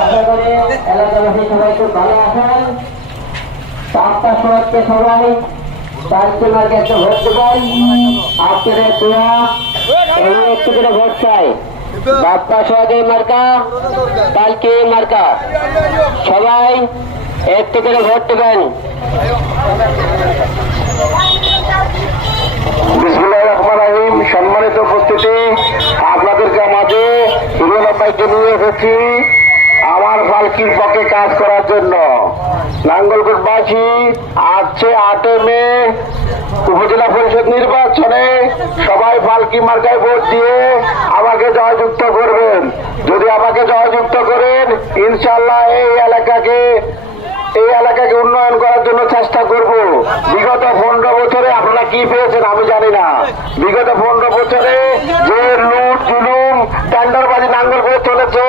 আশা করি এলাকাবাসী সবাই খুব ভালো আছেন। 7টার সময় সবাই তালকিমাকে একটা ভোট দেবেন। আপনাদের দোয়া এবং একটু করে ভোট চাই। বাপ্পা সোহাগের মার্কা, তালকি মার্কা, সবাই একটু করে ভোট দেবেন। বিসমিল্লাহির রহমানির রহিম। সম্মানিত উপস্থিতি, আপনাদেরকে মাঝে ইউরোপাইকে নিয়ে এসেছি আমার পালকির পক্ষে কাজ করার জন্য। নাঙ্গলকোটবাসী আসছে 8 মে উপজেলা পরিষদ নির্বাচনে সবাই পালকি মার্কায় ভোট দিয়ে আমাকে জয়যুক্ত করবেন। যদি আমাকে জয়যুক্ত করেন, ইনশাআল্লাহ এই এলাকাকে উন্নয়ন করার জন্য চেষ্টা করব। বিগত 15 বছরে আপনারা কি পেয়েছেন আমি জানি না। বিগত 15 বছরে যে লুট জুলুম টেন্ডারবাজি নাঙ্গল করে চলেছে,